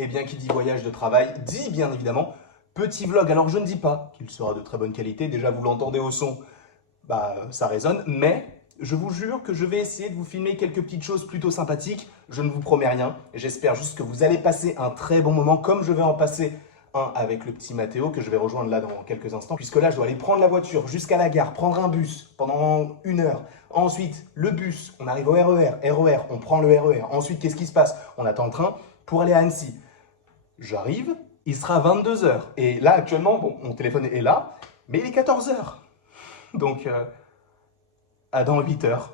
Et bien qui dit voyage de travail, dit bien évidemment petit vlog. Alors je ne dis pas qu'il sera de très bonne qualité, déjà vous l'entendez au son, ça résonne, mais je vous jure que je vais essayer de vous filmer quelques petites choses plutôt sympathiques. Je ne vous promets rien, j'espère juste que vous allez passer un très bon moment, comme je vais en passer un avec le petit Mathéo, que je vais rejoindre là dans quelques instants, puisque là je dois aller prendre la voiture jusqu'à la gare, prendre un bus pendant 1 heure. Ensuite, le bus, on arrive au RER, on prend le RER. Ensuite, qu'est-ce qui se passe? On attend le train pour aller à Annecy. J'arrive, il sera 22 h. Et là, actuellement, bon, mon téléphone est là, mais il est 14 h. Donc, à dans 8 heures.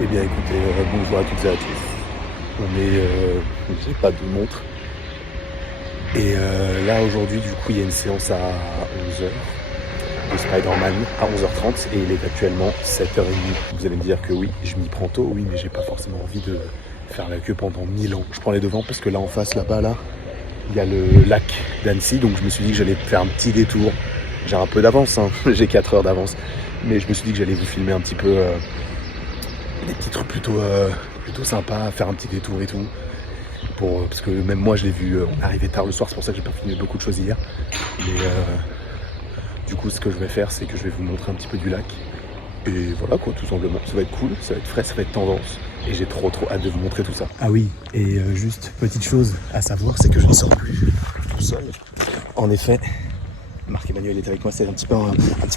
Eh bien écoutez, bonjour à toutes et à tous. On est, j'ai pas de montre. Et là aujourd'hui du coup il y a une séance à 11 h de Spider-Man à 11 h 30 et il est actuellement 7 h 30. Vous allez me dire que oui, je m'y prends tôt, oui, mais j'ai pas forcément envie de faire la queue pendant 1000 ans. Je prends les devants parce que là en face, là-bas, là, il y a le lac d'Annecy, donc je me suis dit que j'allais faire un petit détour. J'ai un peu d'avance, hein. J'ai 4 heures d'avance, mais je me suis dit que j'allais vous filmer un petit peu des petits trucs plutôt sympas, faire un petit détour et tout. Parce que même moi je l'ai vu, on est arrivé tard le soir, c'est pour ça que j'ai pas filmé beaucoup de choses hier. Mais du coup ce que je vais faire c'est que je vais vous montrer un petit peu du lac. Et voilà quoi, tout simplement. Ça va être cool, ça va être frais, ça va être tendance. Et j'ai trop hâte de vous montrer tout ça. Ah oui, et juste petite chose à savoir, c'est que je ne sors plus tout seul. En effet, Marc-Emmanuel est avec moi, c'est un petit peu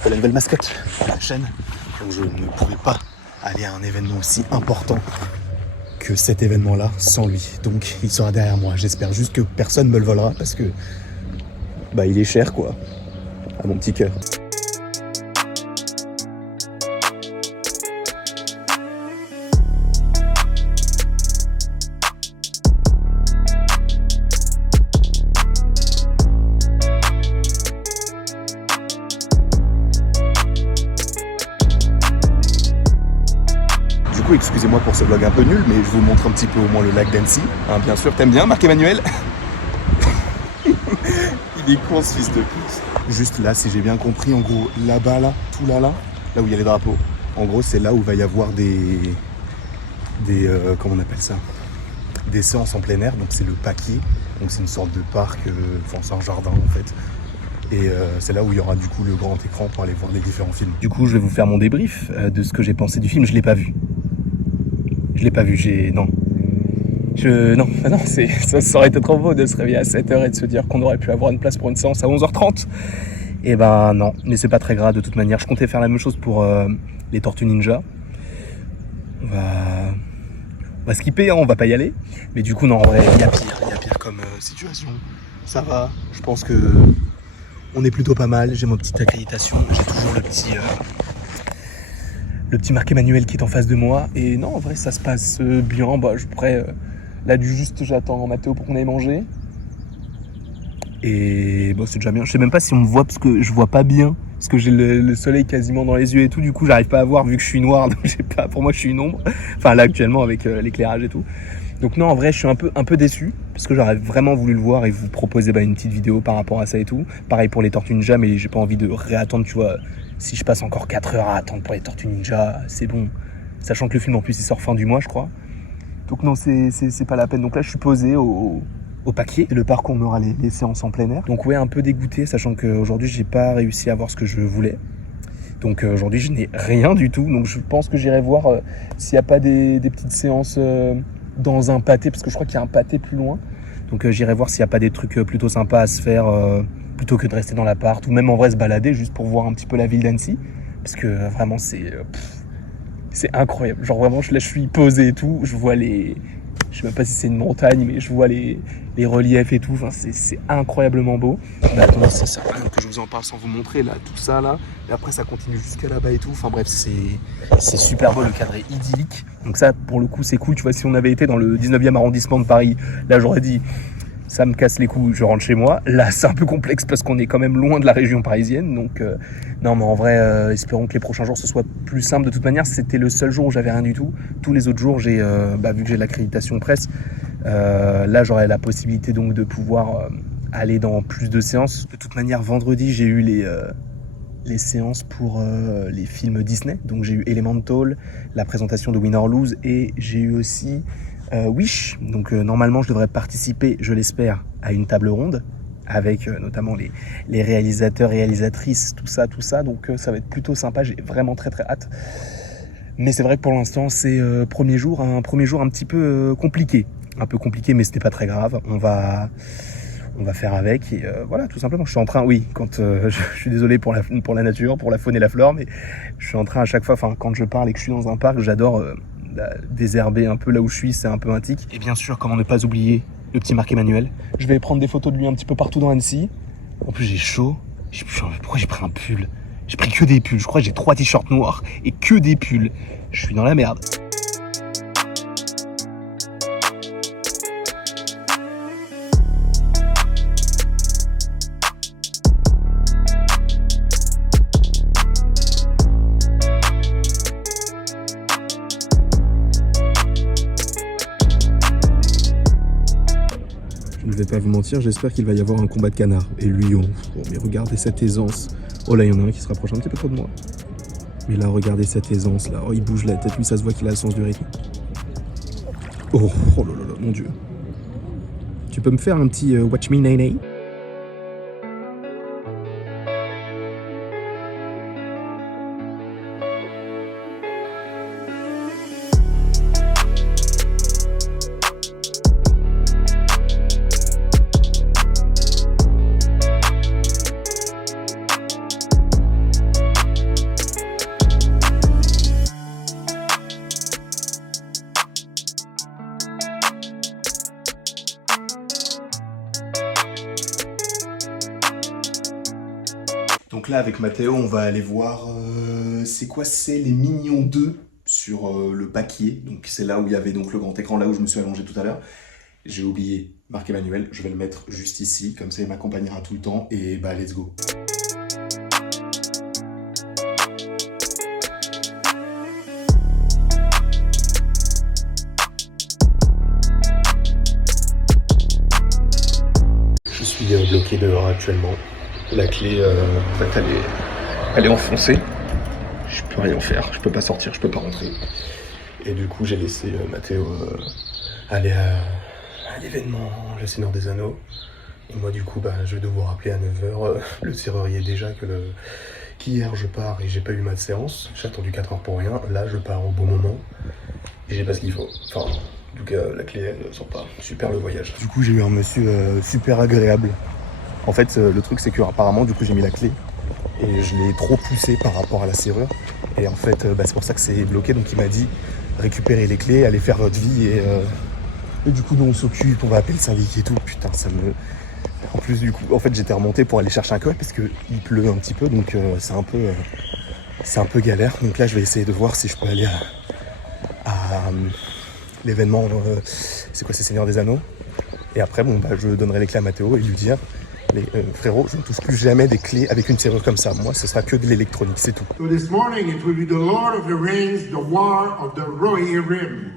la nouvelle mascotte de la chaîne. Donc je ne pouvais pas aller à un événement aussi important que cet événement-là sans lui. Donc il sera derrière moi. J'espère juste que personne me le volera parce que il est cher quoi, à mon petit cœur. Excusez-moi pour ce vlog un peu nul, mais je vous montre un petit peu au moins le lac d'Annecy. Hein, bien sûr, t'aimes bien Marc-Emmanuel? Il est con ce fils de pute. Juste là, si j'ai bien compris, en gros, là-bas, là, tout là où il y a les drapeaux. En gros, c'est là où va y avoir des comment on appelle ça? Des séances en plein air, donc c'est le Paquier. Donc c'est une sorte de parc, c'est un jardin en fait. Et c'est là où il y aura du coup le grand écran pour aller voir les différents films. Du coup, je vais vous faire mon débrief de ce que j'ai pensé du film. Je l'ai pas vu. Non, ça aurait été trop beau de se réveiller à 7 h et de se dire qu'on aurait pu avoir une place pour une séance à 11 h 30. Et non, mais c'est pas très grave de toute manière. Je comptais faire la même chose pour les Tortues Ninja. On va skipper, hein, on va pas y aller. Mais du coup, non, en vrai, il y a pire comme situation. Ça va, je pense que on est plutôt pas mal. J'ai ma petite accréditation, j'ai toujours le petit Marc-Emmanuel qui est en face de moi. Et non, en vrai, ça se passe bien. Je pourrais... là, j'attends Mathéo pour qu'on aille manger. Et c'est déjà bien. Je sais même pas si on me voit parce que je vois pas bien. Parce que j'ai le soleil quasiment dans les yeux et tout. Du coup, j'arrive pas à voir vu que je suis noir. Donc, pour moi, je suis une ombre. Enfin, là, actuellement, avec l'éclairage et tout. Donc non, en vrai, je suis un peu déçu. Parce que j'aurais vraiment voulu le voir et vous proposer une petite vidéo par rapport à ça et tout. Pareil pour les Tortues Ninja, mais j'ai pas envie de réattendre, tu vois. Si je passe encore 4 heures à attendre pour les Tortues Ninja, c'est bon. Sachant que le film en plus il sort fin du mois je crois. Donc non, c'est pas la peine. Donc là je suis posé au Paquier, le parc où on aura les séances en plein air. Donc ouais, un peu dégoûté, sachant qu'aujourd'hui j'ai pas réussi à avoir ce que je voulais. Donc aujourd'hui je n'ai rien du tout. Donc je pense que j'irai voir s'il n'y a pas des petites séances dans un pâté, parce que je crois qu'il y a un pâté plus loin. Donc j'irai voir s'il n'y a pas des trucs plutôt sympas à se faire plutôt que de rester dans l'appart, ou même en vrai se balader juste pour voir un petit peu la ville d'Annecy, parce que vraiment c'est incroyable. Genre vraiment je suis posé et tout, je vois je sais même pas si c'est une montagne, mais je vois les reliefs et tout, enfin, c'est incroyablement beau. Attends, ça sert à rien que je vous en parle sans vous montrer là, tout ça là, et après ça continue jusqu'à là-bas et tout, enfin bref, c'est super beau, le cadre est idyllique. Donc ça pour le coup c'est cool, tu vois, si on avait été dans le 19e arrondissement de Paris, là j'aurais dit ça me casse les couilles, je rentre chez moi. Là, c'est un peu complexe parce qu'on est quand même loin de la région parisienne. Donc, non, mais en vrai, espérons que les prochains jours, ce soit plus simple. De toute manière, c'était le seul jour où j'avais rien du tout. Tous les autres jours, vu que j'ai l'accréditation presse, là, j'aurai la possibilité donc de pouvoir aller dans plus de séances. De toute manière, vendredi, j'ai eu les séances pour les films Disney. Donc, j'ai eu Elemental, la présentation de Win or Lose, et j'ai eu aussi... Wish, donc normalement je devrais participer, je l'espère, à une table ronde avec notamment les réalisateurs, réalisatrices, tout ça, donc ça va être plutôt sympa, j'ai vraiment très hâte. Mais c'est vrai que pour l'instant c'est un premier jour un petit peu compliqué, mais c'était pas très grave, on va faire avec et voilà, tout simplement. Je suis en train, je suis désolé pour la nature, pour la faune et la flore, mais je suis en train à chaque fois, quand je parle et que je suis dans un parc, j'adore désherber un peu là où je suis, c'est un peu un tic. Et bien sûr, comment ne pas oublier le petit Marc-Emmanuel. Je vais prendre des photos de lui un petit peu partout dans Annecy. En plus, j'ai chaud. Pourquoi j'ai pris un pull? J'ai pris que des pulls. Je crois que j'ai 3 t-shirts noirs et que des pulls. Je suis dans la merde. Je ne vais pas vous mentir, j'espère qu'il va y avoir un combat de canard. Et lui, mais regardez cette aisance. Oh là, il y en a un qui se rapproche un petit peu trop de moi. Mais là, regardez cette aisance là. Oh, il bouge la tête, lui, ça se voit qu'il a le sens du rythme. Oh là là, mon Dieu. Tu peux me faire un petit Watch Me Nay Nay? Donc là, avec Mathéo, on va aller voir, c'est les Minions 2 sur le paquier. Donc c'est là où il y avait donc le grand écran, là où je me suis allongé tout à l'heure. J'ai oublié Marc-Emmanuel, je vais le mettre juste ici, comme ça il m'accompagnera tout le temps, et bah let's go. Je suis bloqué dehors actuellement. La clé, en fait, elle est enfoncée. Je peux rien faire, je peux pas sortir, je peux pas rentrer. Et du coup, j'ai laissé Mathéo aller à l'événement Le Seigneur des Anneaux. Et moi, du coup, je vais devoir appeler à 9h le serrurier déjà qu'hier je pars et j'ai pas eu ma séance. J'ai attendu 4 heures pour rien. Là, je pars au bon moment et j'ai pas ce qu'il faut. Enfin, en tout cas, la clé, elle sort pas. Super le voyage. Du coup, j'ai eu un monsieur super agréable. En fait, le truc, c'est que apparemment, du coup, j'ai mis la clé et je l'ai trop poussé par rapport à la serrure. Et en fait, c'est pour ça que c'est bloqué. Donc, il m'a dit récupérer les clés, aller faire votre vie. Et du coup, nous, on s'occupe, on va appeler le syndic et tout. Putain, ça me... En plus, du coup, en fait, j'étais remonté pour aller chercher un col parce qu'il pleut un petit peu. Donc, c'est un peu galère. Donc là, je vais essayer de voir si je peux aller à l'événement. C'est Seigneur des Anneaux. Et après, je donnerai les clés à Mathéo et lui dire... frérot, je ne touche plus jamais des clés avec une serrure comme ça. Moi, ce sera que de l'électronique, c'est tout. So this morning it will be the Lord of the Rings, the War of the Rohirrim.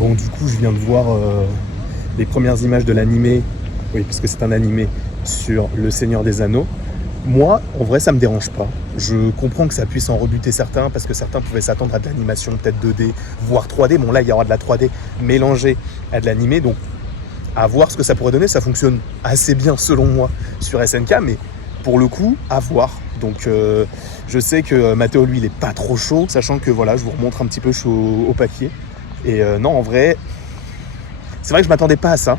Bon, du coup, je viens de voir les premières images de l'animé, oui, parce que c'est un animé sur Le Seigneur des Anneaux. Moi, en vrai, ça me dérange pas. Je comprends que ça puisse en rebuter certains, parce que certains pouvaient s'attendre à de l'animation peut-être 2D, voire 3D. Bon, là, il y aura de la 3D mélangée à de l'animé, donc à voir ce que ça pourrait donner. Ça fonctionne assez bien, selon moi, sur SNK, mais pour le coup, à voir. Donc, je sais que Mathéo, lui, il est pas trop chaud, sachant que, voilà, je vous remontre un petit peu chaud au papier. Et non, en vrai, c'est vrai que je m'attendais pas à ça.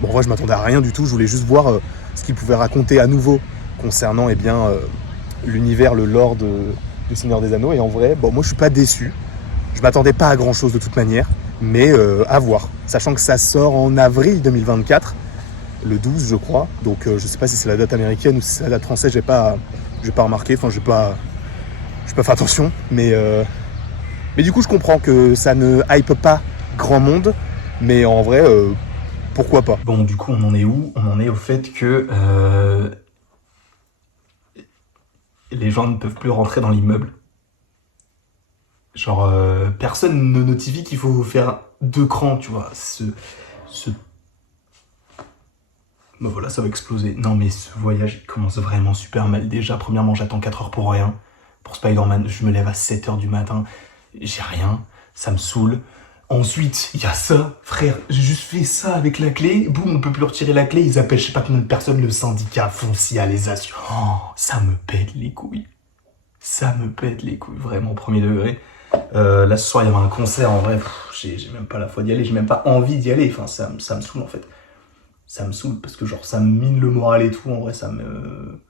Bon, en vrai, je m'attendais à rien du tout. Je voulais juste voir ce qu'il pouvait raconter à nouveau concernant l'univers, le lore du Seigneur des Anneaux. Et en vrai, moi je suis pas déçu. Je m'attendais pas à grand chose de toute manière, mais à voir. Sachant que ça sort en avril 2024, le 12 je crois. Donc je sais pas si c'est la date américaine ou si c'est la date française, j'ai pas remarqué, enfin j'ai pas fait attention. Mais du coup je comprends que ça ne hype pas grand monde, mais en vrai, pourquoi pas. Bon, du coup, on en est où? On en est au fait que les gens ne peuvent plus rentrer dans l'immeuble. Genre, personne ne notifie qu'il faut faire 2 crans, tu vois. Ben voilà, ça va exploser. Non, mais ce voyage, il commence vraiment super mal. Déjà, premièrement, j'attends 4 heures pour rien. Pour Spider-Man, je me lève à 7 heures du matin. J'ai rien. Ça me saoule. Ensuite, il y a ça. Frère, j'ai juste fait ça avec la clé. Boum, on peut plus retirer la clé. Ils appellent je sais pas combien de personnes, le syndicat foncier à les assurances. Oh, ça me pète les couilles. Ça me pète les couilles, vraiment, premier degré. Là, ce soir, il y avait un concert, en vrai, j'ai même pas la foi d'y aller, j'ai même pas envie d'y aller, enfin, ça me saoule, en fait. Ça me saoule, parce que, genre, ça me mine le moral et tout, en vrai, ça me...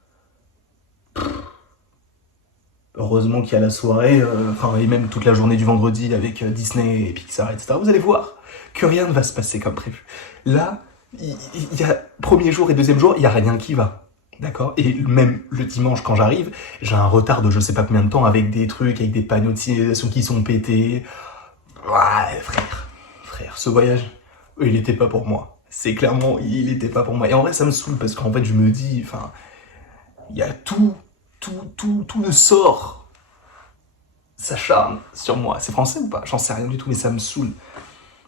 Heureusement qu'il y a la soirée, enfin, et même toute la journée du vendredi avec Disney et Pixar, etc. Vous allez voir que rien ne va se passer comme prévu. Là, il y a premier jour et deuxième jour, il y a rien qui va. D'accord? Et même le dimanche, quand j'arrive, j'ai un retard de je sais pas combien de temps avec des trucs, avec des panneaux de signalisation qui sont pétés. Ouais, frère, ce voyage, il était pas pour moi. C'est clairement, il était pas pour moi. Et en vrai, ça me saoule parce qu'en fait, je me dis, enfin, il y a tout le sort s'acharne sur moi. C'est français ou pas? J'en sais rien du tout, mais ça me saoule.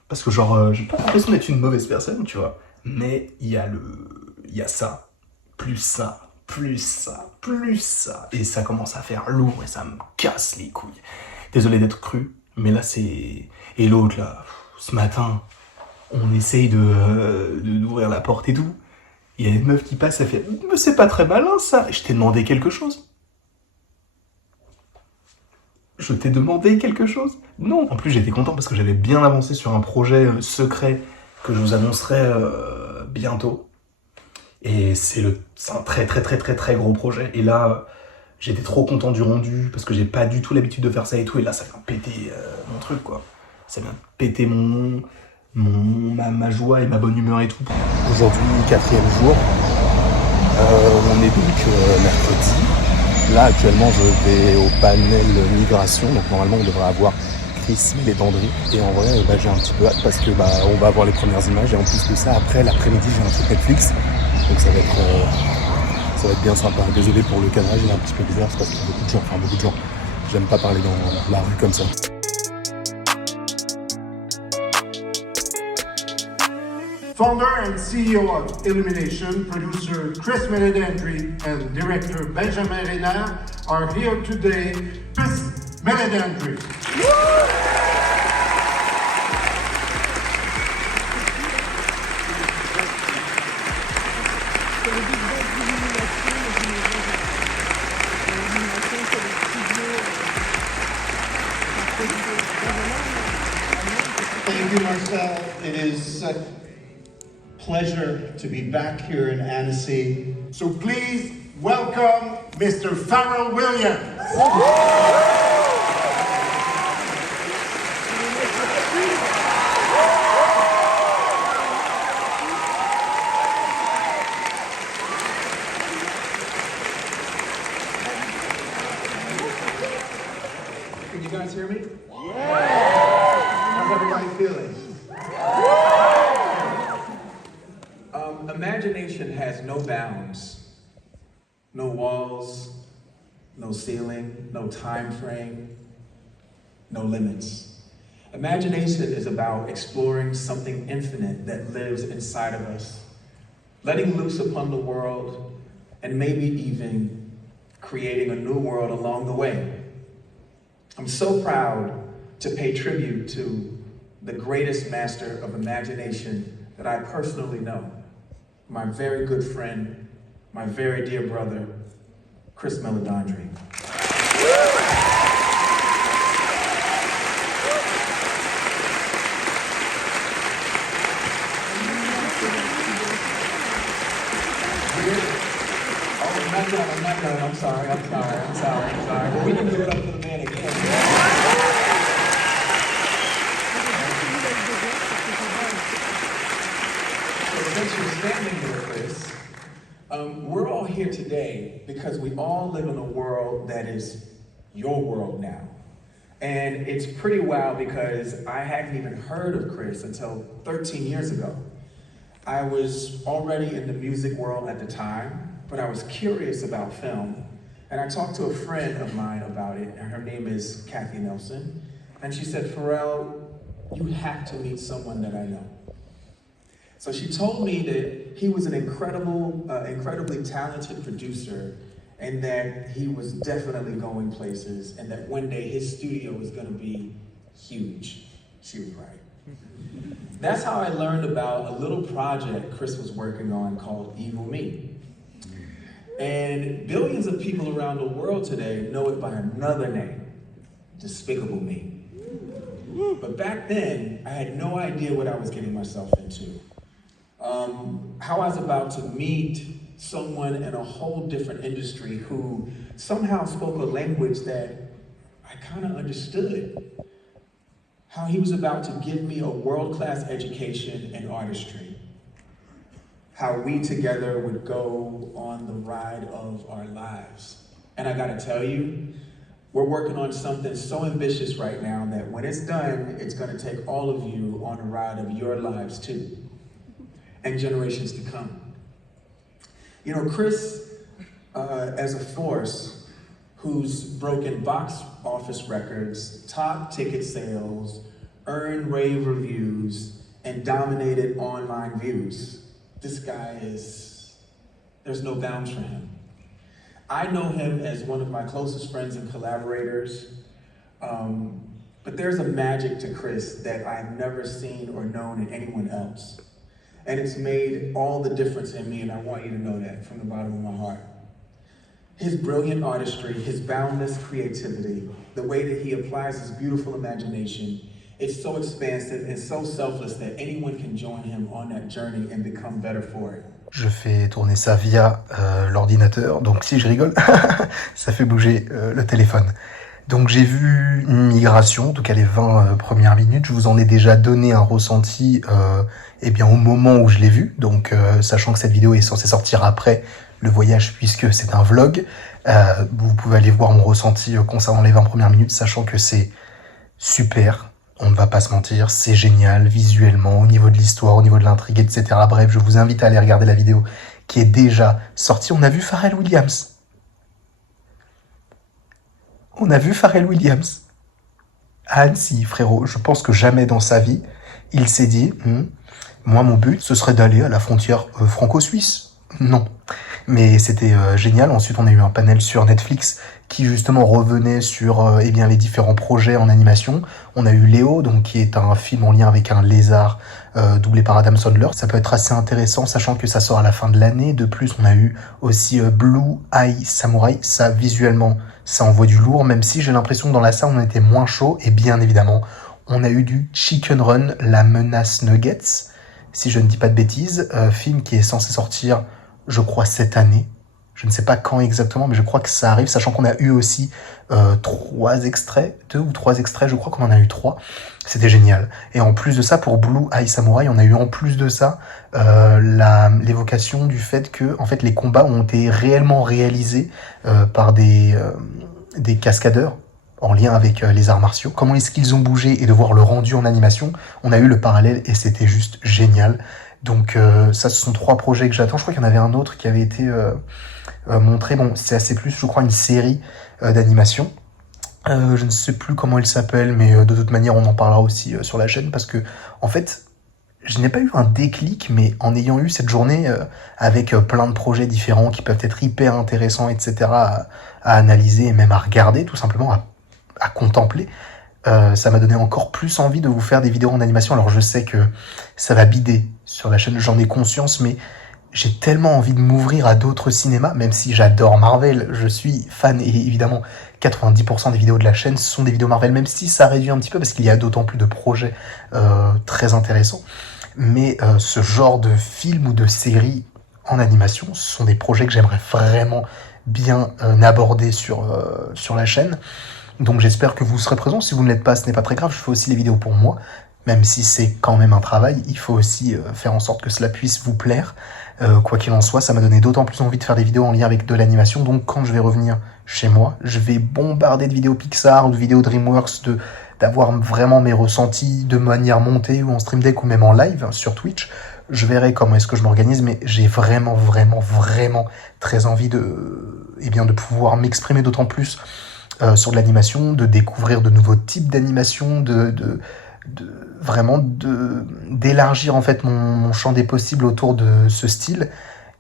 Parce que genre, j'ai pas l'impression d'être une mauvaise personne, tu vois. Mais il y a ça. Plus ça, plus ça, plus ça. Et ça commence à faire lourd et ça me casse les couilles. Désolé d'être cru, mais là c'est... Et l'autre là, ce matin, on essaye d'ouvrir la porte et tout. Il y a une meuf qui passe, elle fait « Mais c'est pas très malin ça !» Je t'ai demandé quelque chose. Je t'ai demandé quelque chose? Non. En plus j'étais content parce que j'avais bien avancé sur un projet secret que je vous annoncerai bientôt. Et c'est un très gros projet. Et là, j'étais trop content du rendu parce que j'ai pas du tout l'habitude de faire ça et tout. Et là, ça vient péter mon truc, quoi. Ça vient péter ma joie et ma bonne humeur et tout. Aujourd'hui, 4e jour. On est donc mercredi. Là, actuellement, je vais au panel migration. Donc, normalement, on devrait avoir Chris et Dandry. Et en vrai, j'ai un petit peu hâte parce que on va avoir les premières images. Et en plus de ça, après, l'après-midi, j'ai un truc Netflix. Donc ça va être bien sympa. Désolé pour le cadrage, il est un petit peu bizarre, c'est parce qu'il y a beaucoup de gens. J'aime pas parler dans la rue comme ça. Founder and CEO of Illumination, producer Chris Meledandri and director Benjamin Renard are here today. Chris Meledandri. Thank you, Marcel. It is a pleasure to be back here in Annecy. So please welcome Mr. Pharrell Williams. Can you guys hear me? How's everybody feeling? Imagination has no bounds, no walls, no ceiling, no time frame, no limits. Imagination is about exploring something infinite that lives inside of us, letting loose upon the world, and maybe even creating a new world along the way. I'm so proud to pay tribute to the greatest master of imagination that I personally know, my very good friend, my very dear brother, Chris Meledandri. I'm not done. I'm sorry. But we can give it up for the man again. So since you're standing here, Chris, we're all here today because we all live in a world that is your world now. And it's pretty wild because I hadn't even heard of Chris until 13 years ago. I was already in the music world at the time, but I was curious about film. And I talked to a friend of mine about it, and her name is Kathy Nelson. And she said, Pharrell, you have to meet someone that I know. So she told me that he was an incredibly talented producer, and that he was definitely going places, and that one day his studio was gonna be huge. She was right. That's how I learned about a little project Chris was working on called Evil Me. And billions of people around the world today know it by another name, Despicable Me. But back then, I had no idea what I was getting myself into. How I was about to meet someone in a whole different industry who somehow spoke a language that I kind of understood. How he was about to give me a world-class education in artistry. How we together would go on the ride of our lives. And I gotta tell you, we're working on something so ambitious right now that when it's done, it's gonna take all of you on a ride of your lives too, and generations to come. You know, Chris, as a force who's broken box office records, top ticket sales, earned rave reviews, and dominated online views. This guy there's no bounds for him. I know him as one of my closest friends and collaborators, but there's a magic to Chris that I've never seen or known in anyone else. And it's made all the difference in me, and I want you to know that from the bottom of my heart. His brilliant artistry, his boundless creativity, the way that he applies his beautiful imagination, it's so expansive and so selfless that anyone can join him on that journey and become better for it. Je fais tourner ça via l'ordinateur, donc si je rigole, ça fait bouger le téléphone. Donc j'ai vu une migration, en tout cas les 20 premières minutes. Je vous en ai déjà donné un ressenti eh bien, au moment où je l'ai vu. Donc sachant que cette vidéo est censée sortir après le voyage puisque c'est un vlog, vous pouvez aller voir mon ressenti concernant les 20 premières minutes, sachant que c'est super. On ne va pas se mentir, c'est génial visuellement, au niveau de l'histoire, au niveau de l'intrigue, etc. Bref, je vous invite à aller regarder la vidéo qui est déjà sortie. On a vu Pharrell Williams. On a vu Pharrell Williams à Annecy, frérot. Je pense que jamais dans sa vie, il s'est dit moi, mon but, ce serait d'aller à la frontière franco-suisse. Non. Mais c'était génial. Ensuite, on a eu un panel sur Netflix qui justement revenait sur eh bien, les différents projets en animation. On a eu Léo, donc, qui est un film en lien avec un lézard doublé par Adam Sandler. Ça peut être assez intéressant, sachant que ça sort à la fin de l'année. De plus, on a eu aussi Blue Eye Samurai. Ça, visuellement, ça envoie du lourd, même si j'ai l'impression que dans la salle, on était moins chaud. Et bien évidemment, on a eu du Chicken Run, la menace Nuggets, si je ne dis pas de bêtises. Film qui est censé sortir, je crois, cette année. Je ne sais pas quand exactement, mais je crois que ça arrive, sachant qu'on a eu aussi 3 extraits, 2 ou 3 extraits, je crois qu'on en a eu 3. C'était génial. Et en plus de ça, pour Blue Eye Samurai, on a eu en plus de ça l'évocation du fait que en fait, les combats ont été réellement réalisés par des cascadeurs en lien avec les arts martiaux. Comment est-ce qu'ils ont bougé et de voir le rendu en animation, on a eu le parallèle et c'était juste génial. Donc ça, ce sont 3 projets que j'attends. Je crois qu'il y en avait un autre qui avait été montré. Bon, c'est assez plus, je crois, une série d'animation. Je ne sais plus comment il s'appelle, mais de toute manière, on en parlera aussi sur la chaîne parce que, en fait, je n'ai pas eu un déclic, mais en ayant eu cette journée avec plein de projets différents qui peuvent être hyper intéressants, etc., à analyser et même à regarder, tout simplement, à contempler, ça m'a donné encore plus envie de vous faire des vidéos en animation. Alors je sais que ça va bider sur la chaîne, j'en ai conscience, mais j'ai tellement envie de m'ouvrir à d'autres cinémas, même si j'adore Marvel, je suis fan, et évidemment 90% des vidéos de la chaîne sont des vidéos Marvel, même si ça réduit un petit peu parce qu'il y a d'autant plus de projets très intéressants. Mais ce genre de film ou de série en animation, ce sont des projets que j'aimerais vraiment bien aborder sur la chaîne. Donc j'espère que vous serez présents. Si vous ne l'êtes pas, ce n'est pas très grave. Je fais aussi les vidéos pour moi. Même si c'est quand même un travail, il faut aussi faire en sorte que cela puisse vous plaire. Quoi qu'il en soit, ça m'a donné d'autant plus envie de faire des vidéos en lien avec de l'animation. Donc quand je vais revenir chez moi. Je vais bombarder de vidéos Pixar ou de vidéos DreamWorks, d'avoir vraiment mes ressentis de manière montée ou en stream deck ou même en live sur Twitch. Je verrai comment est-ce que je m'organise, mais j'ai vraiment très envie de pouvoir m'exprimer d'autant plus sur de l'animation, de découvrir de nouveaux types d'animation, d'élargir en fait mon champ des possibles autour de ce style.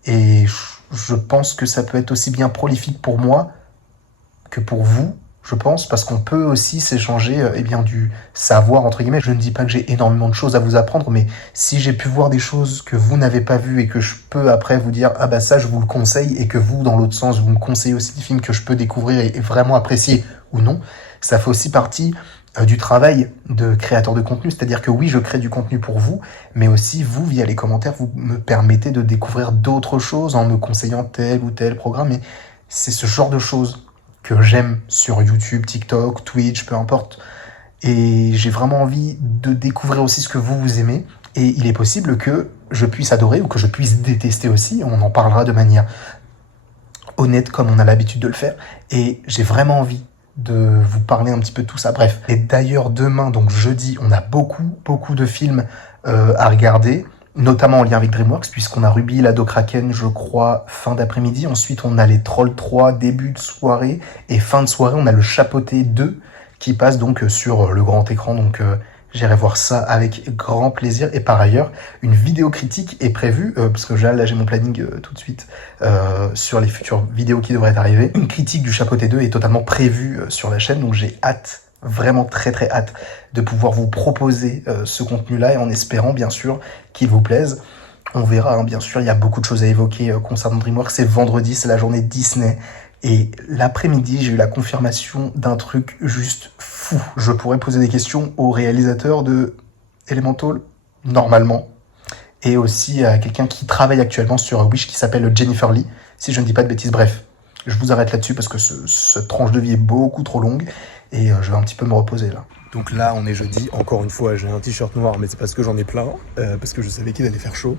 Et je pense que ça peut être aussi bien prolifique pour moi que pour vous, je pense, parce qu'on peut aussi s'échanger du savoir, entre guillemets. Je ne dis pas que j'ai énormément de choses à vous apprendre, mais si j'ai pu voir des choses que vous n'avez pas vues et que je peux après vous dire « Ah bah ça, je vous le conseille » et que vous, dans l'autre sens, vous me conseillez aussi des films que je peux découvrir et vraiment apprécier ou non, ça fait aussi partie du travail de créateur de contenu. C'est-à-dire que oui, je crée du contenu pour vous, mais aussi vous, via les commentaires, vous me permettez de découvrir d'autres choses en me conseillant tel ou tel programme. Et c'est ce genre de choses que j'aime sur YouTube, TikTok, Twitch, peu importe. Et j'ai vraiment envie de découvrir aussi ce que vous aimez. Et il est possible que je puisse adorer ou que je puisse détester aussi. On en parlera de manière honnête comme on a l'habitude de le faire. Et j'ai vraiment envie de vous parler un petit peu de tout ça. Bref. Et d'ailleurs, demain, donc jeudi, on a beaucoup de films à regarder, notamment en lien avec DreamWorks, puisqu'on a Ruby, l'Ado Kraken, je crois, fin d'après-midi. Ensuite, on a les Trolls 3, début de soirée. Et fin de soirée, on a le Chapeauté 2, qui passe donc sur le grand écran. Donc, j'irai voir ça avec grand plaisir. Et par ailleurs, une vidéo critique est prévue, parce que là, j'ai mon planning tout de suite sur les futures vidéos qui devraient arriver. Une critique du Chapeauté 2 est totalement prévue sur la chaîne, donc j'ai hâte, vraiment très hâte de pouvoir vous proposer ce contenu-là, et en espérant bien sûr qu'il vous plaise. On verra, bien sûr, il y a beaucoup de choses à évoquer concernant DreamWorks. C'est vendredi, c'est la journée Disney, et l'après-midi, j'ai eu la confirmation d'un truc juste fou. Je pourrais poser des questions au réalisateur de Elemental, normalement, et aussi à quelqu'un qui travaille actuellement sur Wish, qui s'appelle Jennifer Lee, si je ne dis pas de bêtises. Bref, je vous arrête là-dessus parce que cette tranche de vie est beaucoup trop longue, et je vais un petit peu me reposer là. Donc là, on est jeudi. Encore une fois, j'ai un t-shirt noir, mais c'est parce que j'en ai plein, parce que je savais qu'il allait faire chaud.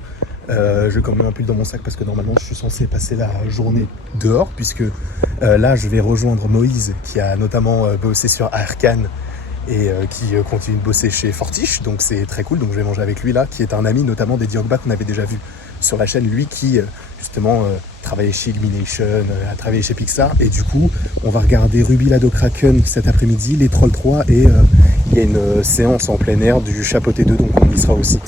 Je vais quand même un pull dans mon sac parce que normalement, je suis censé passer la journée dehors, puisque là, je vais rejoindre Moïse, qui a notamment bossé sur Arcane et qui continue de bosser chez Fortiche. Donc c'est très cool. Donc je vais manger avec lui là, qui est un ami notamment des Diogba qu'on avait déjà vu sur la chaîne. Lui qui justement travaillait chez Illumination, a travaillé chez Pixar, et du coup on va regarder Ruby, l'Ado Kraken cet après-midi, les Trolls 3, et il y a une séance en plein air du Chapeauté 2, donc on y sera aussi.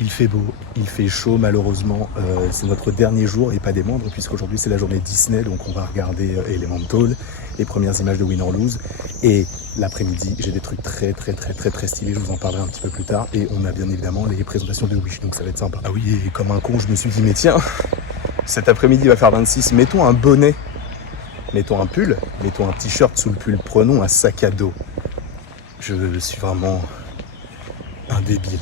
Il fait beau, il fait chaud malheureusement, c'est notre dernier jour et pas des moindres, puisqu'aujourd'hui c'est la journée Disney, donc on va regarder Elemental, les premières images de Win or Lose, et l'après-midi j'ai des trucs très stylés, je vous en parlerai un petit peu plus tard, et on a bien évidemment les présentations de Wish, donc ça va être sympa. Ah oui, et comme un con je me suis dit mais tiens, cet après-midi va faire 26, mettons un bonnet, mettons un pull, mettons un t-shirt sous le pull, prenons un sac à dos. Je suis vraiment un débile.